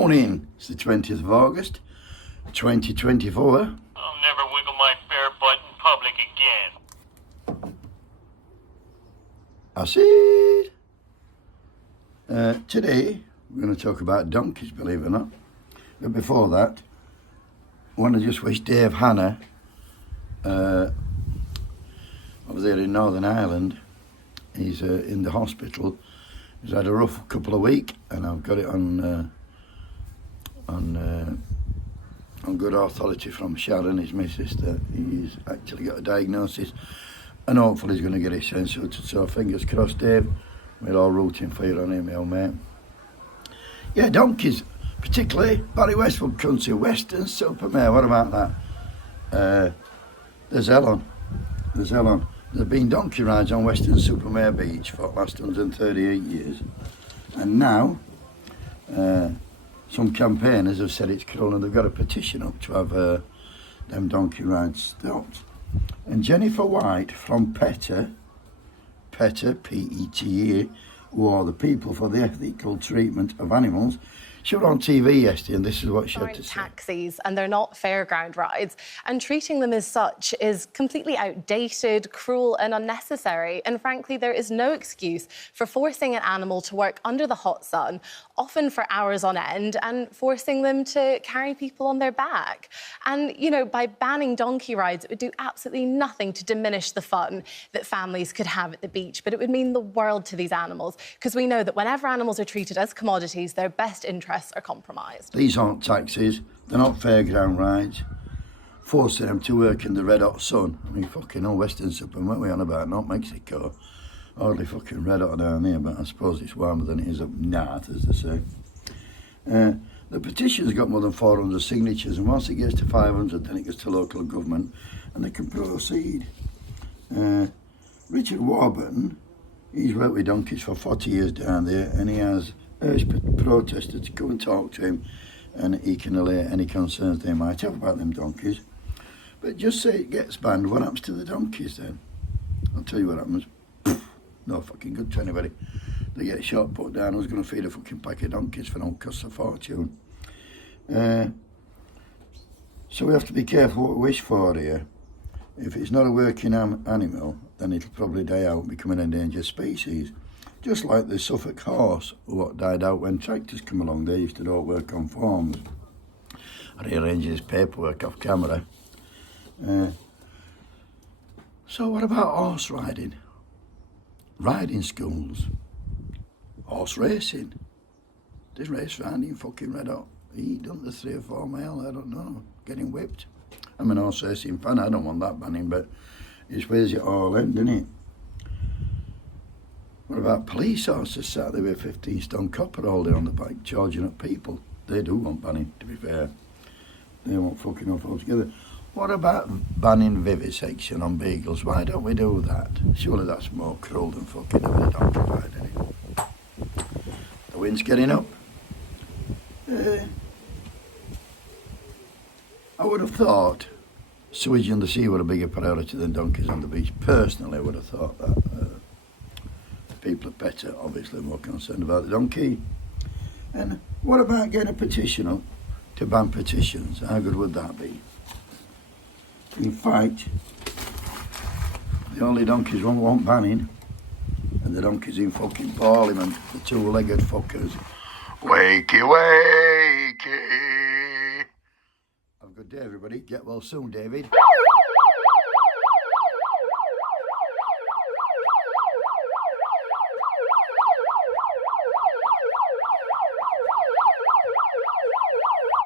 Morning, it's the 20th of August, 2024. I'll never wiggle my bare butt in public again. I said. Today, we're going to talk about donkeys, believe it or not. But before that, I want to just wish Dave Hanna, over there in Northern Ireland, he's in the hospital. He's had a rough couple of weeks, and I've got it on good authority from Sharon, his missus, that he's actually got a diagnosis, and hopefully he's going to get his sense sorted. So fingers crossed, Dave. We're all rooting for you on him, my old mate. Yeah, donkeys, particularly Barry Westwood country, Weston, Mare. What about that? There's Ellen. There's been donkey rides on Weston Mare Beach for the last 138 years. And now, some campaigners have said it's cruel and they've got a petition up to have them donkey rides stopped. And Jennifer White from PETA, P-E-T-A, who are the people for the ethical treatment of animals, she was on TV yesterday, and this is what she had to say. Taxis, and they're not fairground rides, and treating them as such is completely outdated, cruel and unnecessary. And frankly, there is no excuse for forcing an animal to work under the hot sun, often for hours on end, and forcing them to carry people on their back. And, you know, by banning donkey rides, it would do absolutely nothing to diminish the fun that families could have at the beach, but it would mean the world to these animals, because we know that whenever animals are treated as commodities, their best interests are compromised. These aren't taxis, they're not fairground rides. Forcing them to work in the red hot sun. I mean, fucking hell, Western Super, what are we on about? Not Mexico. Hardly fucking red hot down here, but I suppose it's warmer than it is up north, as they say. The petition's got more than 400 signatures, and once it gets to 500, then it gets to local government, and they can proceed. Richard Warburton, he's worked with donkeys for 40 years down there, and he has urged protesters to come and talk to him, and he can allay any concerns they might have about them donkeys. But just say it gets banned, what happens to the donkeys then? I'll tell you what happens. No fucking good to anybody. They get shot, put down. Who's going to feed a fucking pack of donkeys for no cost of fortune? So we have to be careful what we wish for here. If it's not a working animal, then it'll probably die out and become an endangered species. Just like the Suffolk horse, what died out when tractors come along. They used to do work on farms. I rearranged his paperwork off camera. So what about horse riding? Riding schools. Horse racing. They race round in fucking red hot heat, don't they? 3 or 4 mile, I don't know. Getting whipped. I'm an horse racing fan, I don't want that banning, but it's where's it all end, isn't it? What about police officers sat there with 15-stone copper holding on the back, charging up people? They do want banning, to be fair. They want fucking off altogether. What about banning vivisection on beagles? Why don't we do that? Surely that's more cruel than fucking having a donkey ride, isn't it? The wind's getting up. I would have thought sewage in the sea were a bigger priority than donkeys on the beach. Personally, I would have thought that. People at PETA obviously are more concerned about the donkey. And what about getting a petition up to ban petitions? How good would that be? In fact, the only donkeys won't want banning are the donkeys in fucking Parliament, the 2-legged fuckers. Wakey, wakey. Have a good day, everybody. Get well soon, David.